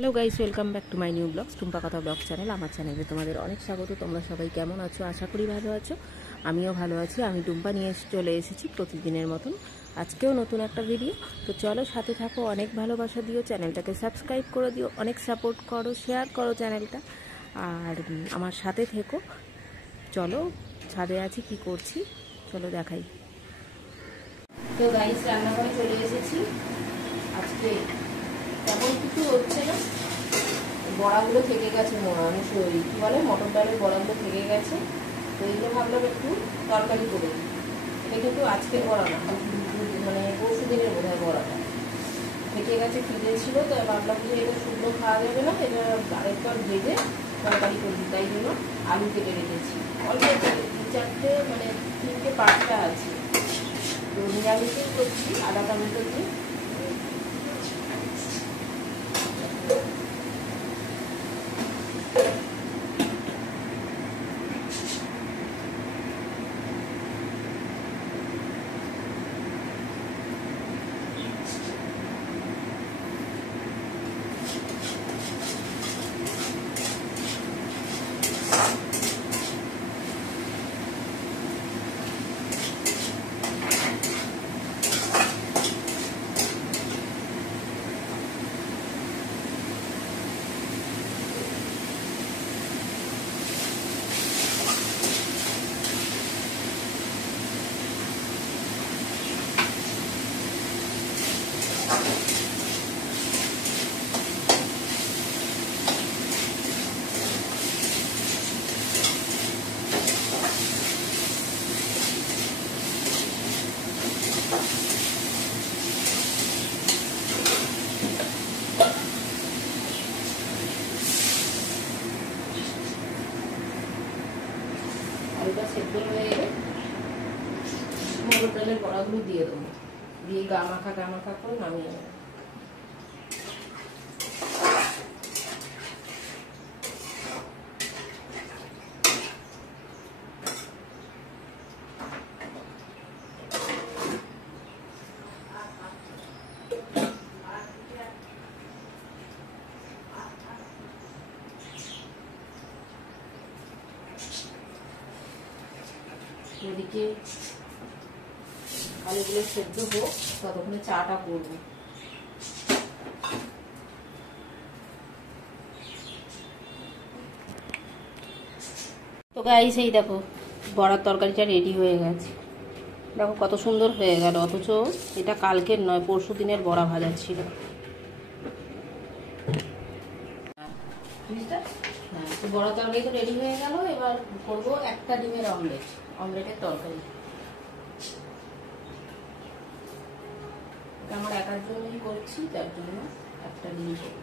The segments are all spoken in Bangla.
Hello guys, welcome back to my new vlogs Tumpa কথা ব্লগ চ্যানেল। আমার চ্যানেলে তোমাদের অনেক স্বাগত। তোমরা সবাই কেমন আছো? আশা করি ভালো আছো। আমিও ভালো আছি। আমি টুম্পা নিয়ে চলে এসেছি প্রতিদিনের মতন আজকেও নতুন একটা ভিডিও। তো চলো সাথে থাকো, অনেক ভালোবাসা দিও, চ্যানেলটাকে সাবস্ক্রাইব করে দিও, অনেক সাপোর্ট করো, শেয়ার করো চ্যানেলটা, আর আমার সাথে থেকো। চলো ছাদে আছি, কি করছি চলো দেখাই। তো গাইস, রান্নাঘরে চলে এসেছি। আজকে তেমন কিছু হচ্ছে না, বড়াগুলো থেকে গেছে, কি বলে মটর ডালের বড়াগুলো থেকে গেছে। তো এইগুলো ভাবলাম একটু তরকারি করে দিই। এটা কিন্তু আজকের বড়া না, মানে পরশু দিনের বোধ হয় বড়াটা থেকে গেছে, ফ্রিজে ছিল। তো ভাবলাম যে এটা শুকনো খাওয়া যাবে না, এটা আরেকবার ভেজে তরকারি করে দিই। তাই জন্য আলু কেটে রেখেছি অল্প করে, 3-4টে মানে 3-5টা আছে। তো নিরামিষই করছি, আদা টমেটো দিয়ে। আলুটা সেদ্ধ হয়ে গেলে মটর ডালের বড়াগুলো দিয়ে দেবো, দিয়ে গা মাখা করে নামিয়ে নেবো। এদিকে আলুগুলো সেদ্ধ হোক, ততক্ষণে চাটা করবো। তো গাইস, এই দেখো বড়ার তরকারিটা রেডি হয়ে গেছে। দেখো কত সুন্দর হয়ে গেল, অথচ এটা কালকের নয়, পরশু দিনের বড়া ভাজা ছিল। হ্যাঁ, তো বড়া তরকারি তো রেডি হয়ে গেল। এবার করবো একটা ডিমের অমলেটের তরকারি। আমার একার জন্যই করছি, তার জন্য একটা ডিম করবো।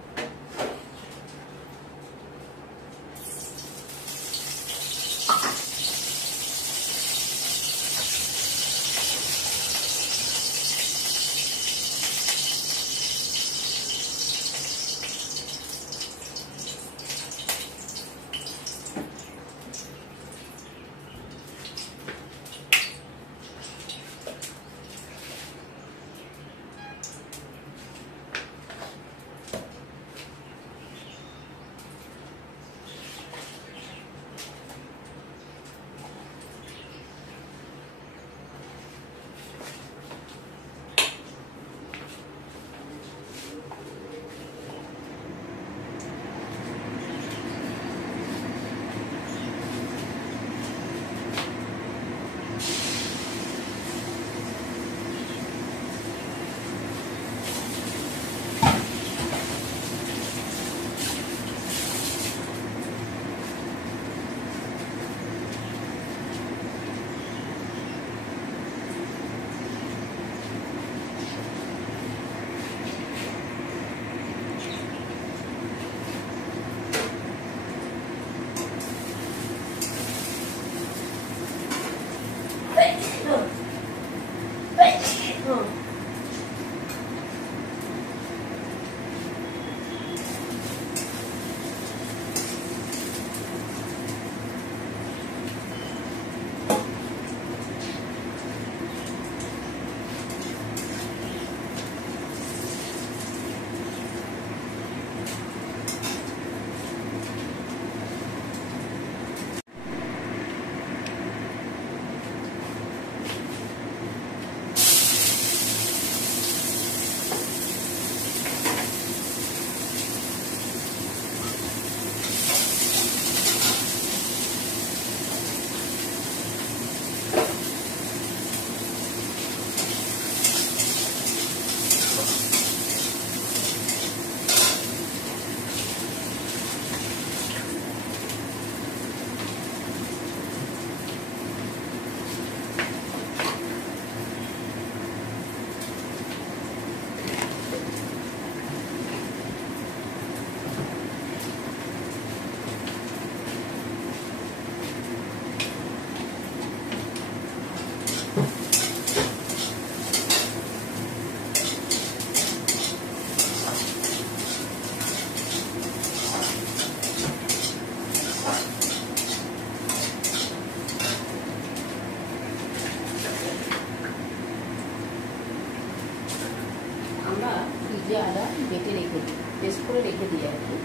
ফ্রিজ করে রেখে দিই আর কি,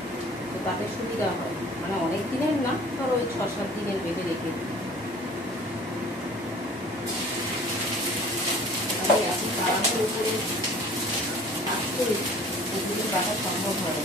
তো তাতে সুবিধা হয়, মানে অনেক দিনের না, ধরো ওই 6-7 দিনের ভেবে রেখে দিই। তাহলে এখন তাড়াতাড়ি উপরে কাজ করি, এগুলো রাখা সম্ভব হয় না।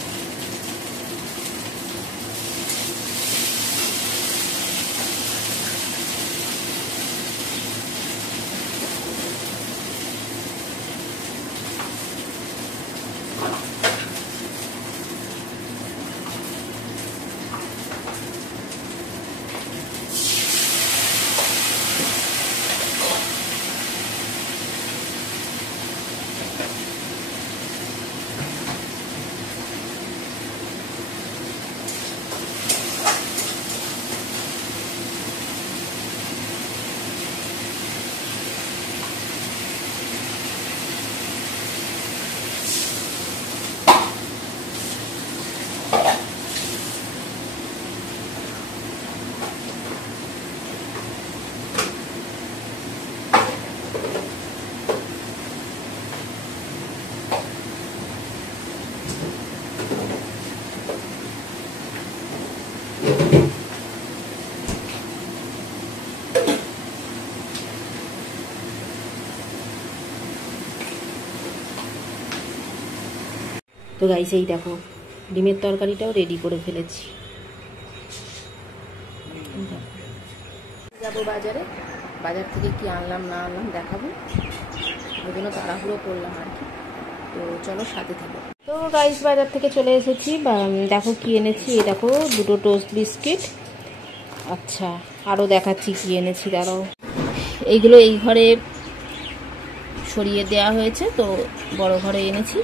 তো গাইস এই দেখো ডিমের তরকারিটাও রেডি করে ফেলেছি। যাবো বাজারে, বাজার থেকে কি আনলাম না আনলাম দেখাবো, ওই জন্য তাড়াহুড়ো করলাম আর কি। তো চলো সাথে থাকো। তো গাইস বাজার থেকে চলে এসেছি, দেখো কি এনেছি। এই দেখো 2টো টোস্ট বিস্কিট। আচ্ছা আরও দেখাচ্ছি কি এনেছি, দাঁড়াও। এইগুলো এই ঘরে সরিয়ে দেওয়া হয়েছে, তো বড় ঘরে এনেছি।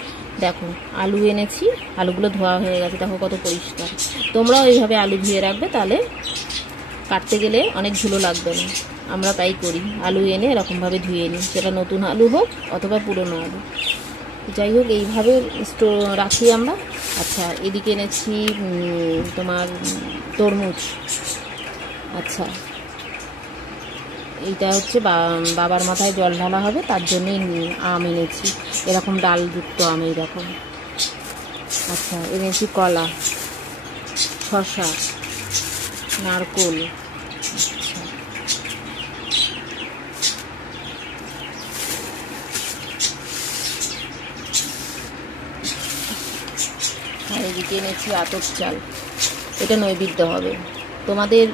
দেখো আলু এনেছি, আলুগুলো ধোয়া হয়ে গেছে, দেখো কত পরিষ্কার। তোমরাও এইভাবে আলু ধুয়ে রাখবে, তাহলে কাটতে গেলে অনেক ধুলো লাগবে না। আমরা তাই করি, আলু এনে এরকমভাবে ধুয়ে নিই, সেটা নতুন আলু হোক অথবা পুরনো আলু, যাই হোক এইভাবে রাখি আমরা। আচ্ছা এদিকে এনেছি তোমার তরমুজ। আচ্ছা এইটা হচ্ছে বাবার মাথায় জল ঢালা হবে, তার জন্যই আম এনেছি, এরকম ডালযুক্ত আম এইরকম। আচ্ছা এনেছি কলা, শসা, নারকোল। আচ্ছা আর এদিকে এনেছি আতপ চাল, এটা নৈবেদ্য হবে। তোমাদের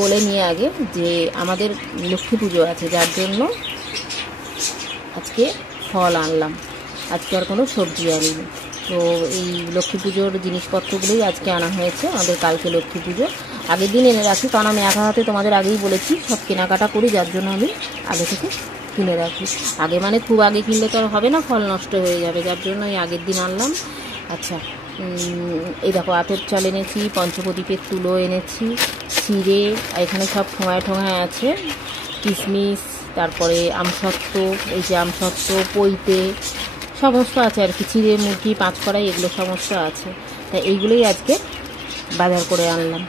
বলে নিয়ে আগে যে আমাদের লক্ষ্মী পুজো আছে, যার জন্য আজকে ফল আনলাম, আজকে আর কোনো সবজি আনিনি। তো এই লক্ষ্মী পুজোর জিনিসপত্রগুলোই আজকে আনা হয়েছে, আমাদের কালকে লক্ষ্মী পুজো। আগের দিন এনে রাখি, কারণ আমি একা হাতে তোমাদের আগেই বলেছি সব কেনাকাটা করি, যার জন্য আমি আগে থেকে কিনে রাখি। আগে মানে খুব আগে কিনলে তো আর হবে না, ফল নষ্ট হয়ে যাবে, যার জন্য এই আগের দিন আনলাম। আচ্ছা এই দেখো আতপ চাল এনেছি, পঞ্চপ্রদীপের তুলো এনেছি, চিড়ে, এখানে সব ঠোঙায় ঠোঙায় আছে, কিশমিশ, তারপরে আমসত্ত্ব, এই যে আমসত্ত্ব, পৈতে সমস্ত আছে আর কি, চিড়ে, মুরগি, 5 কড়াই, এগুলো সমস্ত আছে। তাই এইগুলোই আজকে বাজার করে আনলাম।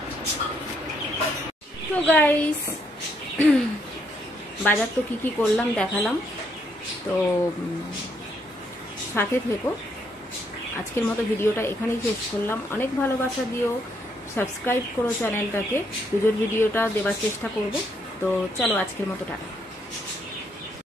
তো গাইস বাজার তো কী কী করলাম দেখালাম, তো সাথে থেকো। আজকের মতো ভিডিওটা এখানেই শেষ করলাম। অনেক ভালোবাসা দিও, সাবস্ক্রাইব করো চ্যানেলটাকে, পুজোর ভিডিওটা দেওয়ার চেষ্টা করব। তো চলো আজকের মতো টাটা।